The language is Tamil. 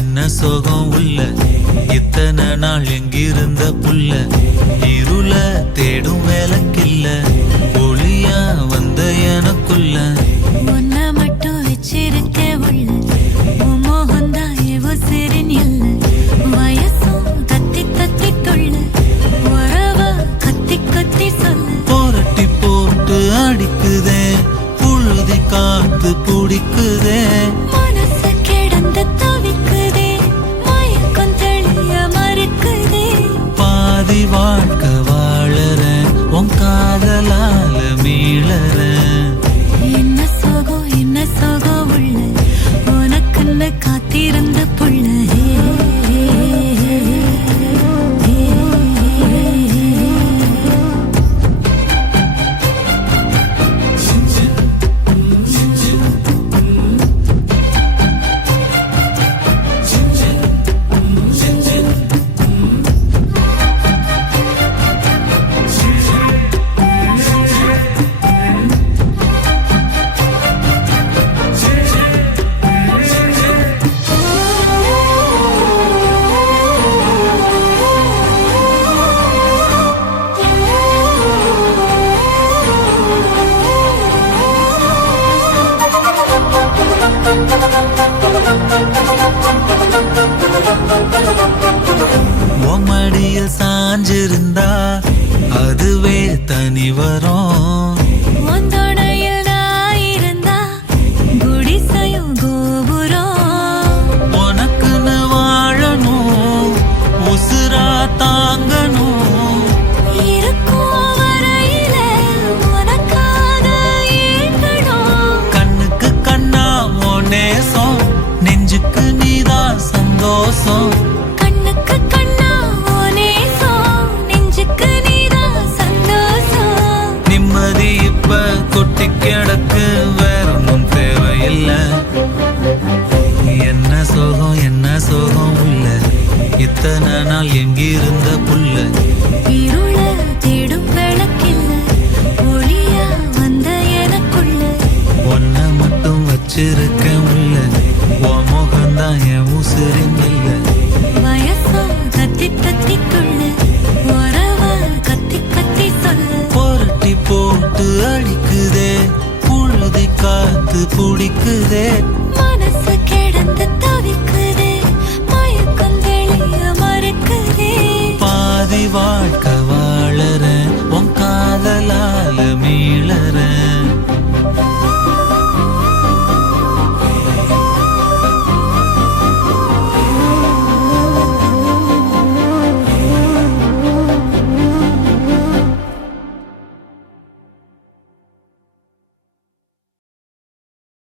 என்ன சோகம் உள்ள இத்தனை நாள் எங்கிருந்த புள்ள இருள தேடும் வேலைக்கில்ல ஒளியா வந்த எனக்குள்ள ஒன்ன மட்டும் வச்சிருக்க உள்ள மோகந்தான் எவோ சிறின் இல்ல வயசும் தத்தி தத்தி தொள்ள உறவ கத்தி கத்தி சொல்ல போரட்டி போட்டு அடிக்குதே புழுதி காத்து பிடிக்குதே வாழ்க்கை வாழற உன் காதலால மீளற என்ன சோகம் உள்ள உனக்குன்னு காத்திருந்த புள்ள மடியில் சாஞ்சிருந்தா அதுவே தனி வரும் உனக்குன்னு வாழணும் உசுரா தாங்கணும் கண்ணுக்கு கண்ணா ஓ நேசம் நெஞ்சுக்கு நீதான் சந்தோஷம் கொட்டி கிடக்கு வேறொன்னும் தேவையில்லை என்ன சோகம் உள்ள இத்தனை நாள் எங்கிருந்த புள்ள இருள தேடும் விளக்கில்ல ஒளியா வந்த எனக்குள்ள ஒன்ன மட்டும் வச்சிருக்க உள்ள உன் முகம்தான் என் உசிரின் இல்ல வயசோ தத்தி தத்திக்குள்ள உறவ கத்தி கத்தி சொல்ல போரட்டி போட்டு அடிக்குதே புழுதி காத்து பிடிக்குதே